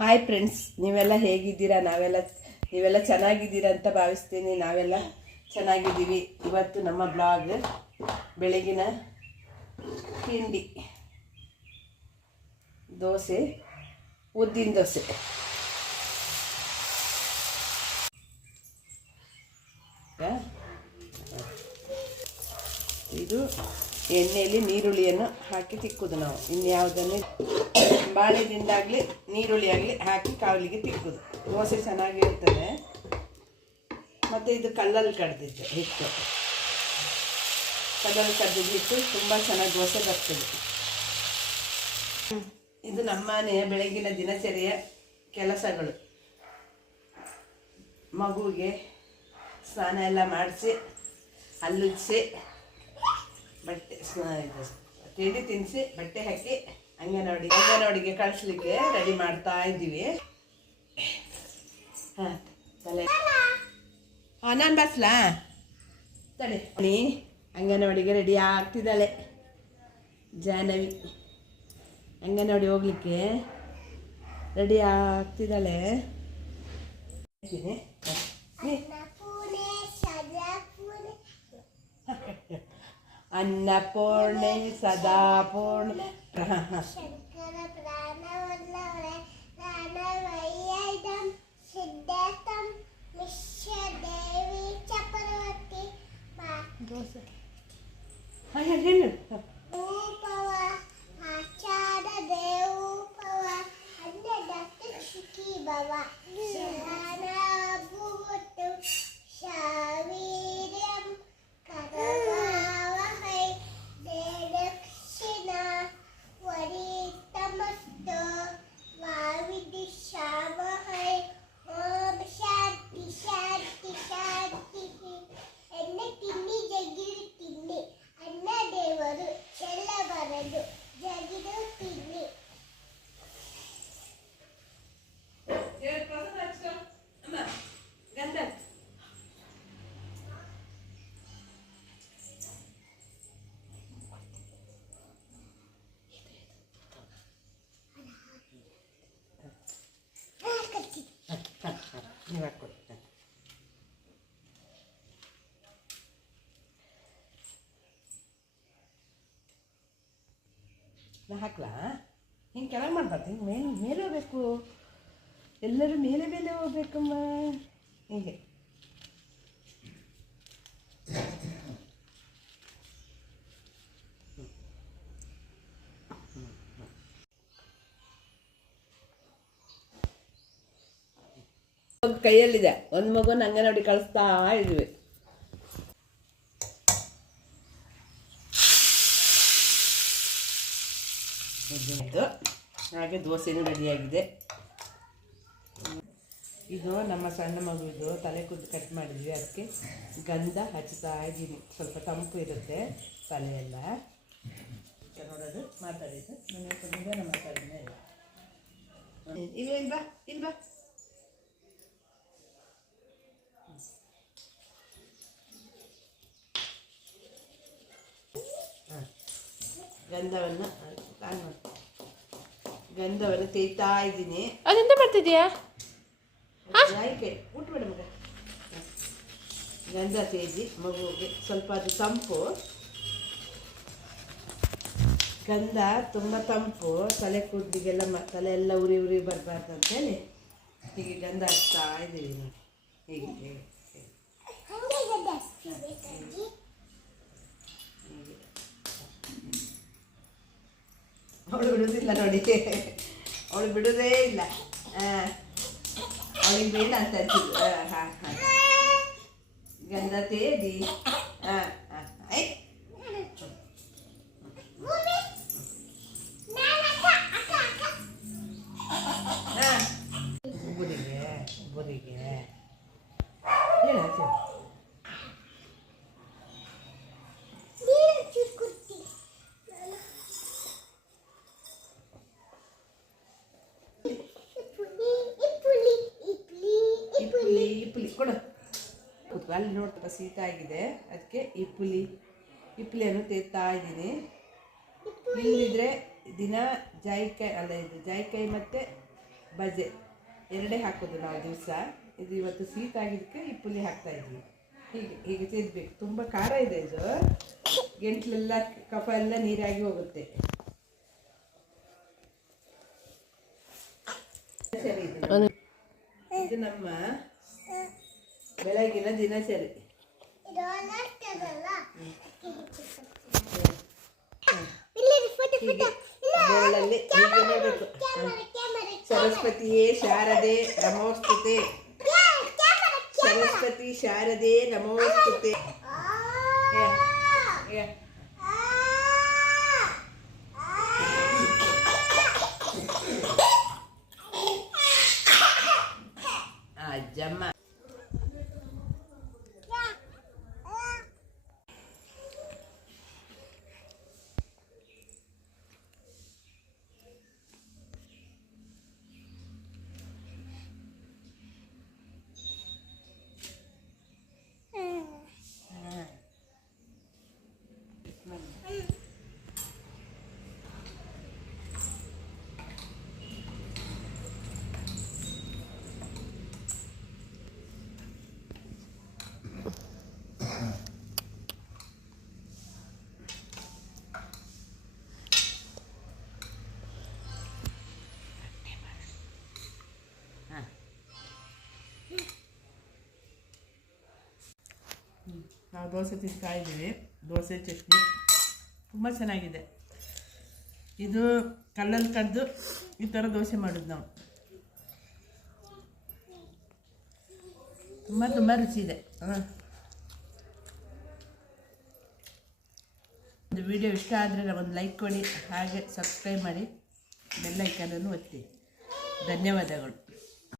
Hi friends ನೀವೆಲ್ಲ ಹೇಗಿದ್ದೀರಾ? ನಾವೆಲ್ಲ, ನೀವೆಲ್ಲ ಚೆನ್ನಾಗಿದ್ದೀರಾ ಅಂತ ಭಾವಿಸ್ತೀನಿ. ನಾವೆಲ್ಲ ಚೆನ್ನಾಗಿದ್ದೀವಿ. ಇವತ್ತು ನಮ್ಮ ಬ್ಲಾಗ್ ಬೆಳಗಿನ ತಿಂಡಿ. ದೋಸೆ, ಉದ್ದಿನ ದೋಸೆ ಆ? ಇದು ಎಣ್ಣೆಯಲ್ಲಿ ನೀರುಳ್ಳಿಯನ್ನು ಹಾಕಿ ತಿಕ್ಕುದು ನಾವು. ಇನ್ಯಾವುದನ್ನು ಬಾಳೆದಿಂದಾಗಲಿ ನೀರುಳ್ಳಿ ಆಗಲಿ ಹಾಕಿ ಕಾವಲಿಗೆ ತಿಕ್ಕುದು. ದೋಸೆ ಚೆನ್ನಾಗಿರ್ತದೆ. ಮತ್ತು ಇದು ಕಲ್ಲಲ್ಲಿ ಕಡ್ದಿದ್ದು ಹಿಟ್ಟು. ಕಲ್ಲಲ್ಲಿ ಕಡ್ದಿದ್ದು ಹಿಟ್ಟು ತುಂಬ ಚೆನ್ನಾಗಿ ದೋಸೆ ಬರ್ತದೆ. ಇದು ನಮ್ಮನೆಯ ಬೆಳಗಿನ ದಿನಚರಿಯ ಕೆಲಸಗಳು. ಮಗುವಿಗೆ ಸ್ನಾನ ಎಲ್ಲ ಮಾಡಿಸಿ ಹಲ್ಲುಜ್ಜಿಸಿ ಬಟ್ಟೆ ತಿಂಡಿ ತಿನ್ನಿಸಿ ಬಟ್ಟೆ ಹಾಕಿ ಅಂಗನವಾಡಿ, ಅಂಗನವಾಡಿಗೆ ಕಳಿಸ್ಲಿಕ್ಕೆ ರೆಡಿ ಮಾಡ್ತಾ ಇದ್ದೀವಿ. ಹಾಂ, ತಲೆ. ಹಾಂ ನಾನು ಬಸ್ಲಾ? ತಡೆ. ನೀ ಅಂಗನವಾಡಿಗೆ ರೆಡಿ ಆಗ್ತಿದ್ದಾಳೆ. ಜಾಹ್ನವಿ. ಅಂಗನವಾಡಿ ಹೋಗ್ಲಿಕ್ಕೆ ರೆಡಿ ಆಗ್ತಿದ್ದಾಳೆ. ಅನ್ನಪೂರ್ಣೆ ಸದಾಪೂರ್ಣೆ ಪ್ರ- ಹ. ಶಂಕರ ಪ್ರಾಣವಲ್ಲವರೆ ಪ್ರಾಣವಯ್ಯೈದಂ ಸಿದ್ಧಾರ್ಥಂ ಮಿಶ್ರ ದೇವಿ ಚಕ್ರವರ್ತಿ ಹ, ಹೇಳು, ಹೇಳು. ಹ. ರೂಪವ ಆಚಾರ ದೇವೂಪವ ಅನ್ನದತ್ತ ಸುಖಿ ಭವ ನಾ ಹಾಕ್ಲಾ? ಹಿಂಗೆ ಕೆಳಗೆ ಮಾಡ್ಬಾರ್ದು, ಹಿಂಗೆ ಮೇಲೆ ಮೇಲೆ ಹೋಗ್ಬೇಕು. ಎಲ್ಲರೂ ಮೇಲೆ ಮೇಲೆ ಹೋಗ್ಬೇಕಮ್ಮ. ಹೀಗೆ. ಕೈಯಲ್ಲಿದೆ. ಒಂದು ಮಗುನ ನೋಡಿ ಕಳಿಸ್ತಾ ಇದ್ವಿ. ಆಯಿತು. ಹಾಗೆ ದೋಸೆನೂ ರೆಡಿಯಾಗಿದೆ. ಇದು ನಮ್ಮ ಸಣ್ಣ ಮಗುವಿದು ತಲೆ ಕುದ್ದು ಕಟ್ ಮಾಡಿದ್ವಿ. ಅದಕ್ಕೆ ಗಂಧ ಹಚ್ತಾ ಇದ್ದೀನಿ. ಸ್ವಲ್ಪ ತಂಪು ಇರುತ್ತೆ ತಲೆಯೆಲ್ಲ. ನೋಡೋದು, ಮಾತಾಡಿದ್ದು. ನಾನು ನಿಧಾನ ಮಾತಾಡಿದ್ದೆ ಇಲ್ಲ. ಇಲ್ವಾ ಇಲ್ವಾ ಗಂಧವನ್ನು ತಾನು ಗಂಧವನ್ನು ತೇಯ್ತಾ ಇದ್ದೀನಿ. ಅದೆಂತ ಮಾಡ್ತಿದ್ಯಾ ಆಯ್ಕೆ ಊಟ ಬೇಡ ಮಗ ಗಂಧ ತೇಜಿ ಮಗುವಿಗೆ ಸ್ವಲ್ಪ ಅದು ತಂಪು. ಗಂಧ ತುಂಬ ತಂಪು. ತಲೆ ಕೂದಲಿಗೆಲ್ಲ ಮ ತಲೆ ಎಲ್ಲ ಉರಿ ಉರಿ ಬರಬಾರ್ದು ಅಂತೇಳಿ ಹೀಗೆ ಗಂಧ ಹಚ್ತಾ ಇದ್ದೀವಿ ನೋಡಿ. ಹೀಗೆ ಹೀಗೆ ಅವಳು ಬಿಡುವುದಿಲ್ಲ ನೋಡಿ ಅವಳು ಬಿಡುವುದೇ ಇಲ್ಲ ಅವಳಿಗೆ ಬೇಡ ಅಂತ ಹಚ್ಚಿದ್ದು ಹಾಂ ಹಾಂ ಗಂಧ ತೇದಿ ಹಾಂ ಅಲ್ಲಿ ನೋಡ್ತಾ ಶೀತ ಆಗಿದೆ ಅದಕ್ಕೆ ಇಪ್ಪುಲಿ ಇಪ್ಪಲಿಯನ್ನು ತೆಗ್ತಾ ಇದ್ದೀನಿ. ಇಲ್ಲಿದ್ರೆ ದಿನ ಜಾಯಿಕಾಯಿ ಅಲ್ಲ ಇದು ಜಾಯಿಕಾಯಿ ಮತ್ತು ಬಜೆ. ಎರಡೇ ಹಾಕೋದು ನಾವು ದಿವಸ. ಇದು ಇವತ್ತು ಶೀತ ಆಗಿದ್ದಕ್ಕೆ ಇಪ್ಪುಲಿ ಹಾಕ್ತಾ ಇದ್ವಿ. ಹೀಗೆ ಹೀಗೆ ತೆದ್ಬೇಕು ತುಂಬ ಖಾರ ಇದೆ ಇದು. ಗೆಂಟ್ಲೆಲ್ಲ, ಕಫ ಎಲ್ಲ ನೀರಾಗಿ ಹೋಗುತ್ತೆ. ಇದು ನಮ್ಮ ಬೆಳಗಿನ ದಿನಚರಿ. ಸರಸ್ವತಿಯೇ ಶಾರದೆ ನಮೋಸ್ತುತೆ. ಸರಸ್ವತಿ ಶಾರದೆ ನಮೋಸ್ತುತೆ. ಅಜ್ಜಮ್ಮ ಹಾಂ ನಾವು ದೋಸೆ ತಿಂತಾ ಇದ್ದೀವಿ. ದೋಸೆ, ಚಟ್ನಿ ತುಂಬ ಚೆನ್ನಾಗಿದೆ. ಇದು ಕಲ್ಲಲ್ಲಿ ಕಡ್ದು ಈ ಥರ ದೋಸೆ ಮಾಡೋದು ನಾವು. ತುಂಬ ತುಂಬ ರುಚಿ ಇದೆ. ಹಾಂ. ಒಂದು ವಿಡಿಯೋ ಇಷ್ಟ ಆದರೆ ಒಂದು ಲೈಕ್ ಕೊಡಿ, ಹಾಗೆ ಸಬ್ಸ್ಕ್ರೈಬ್ ಮಾಡಿ ಬೆಲ್ಲೈಕನನ್ನು ಒತ್ತಿ. ಧನ್ಯವಾದಗಳು.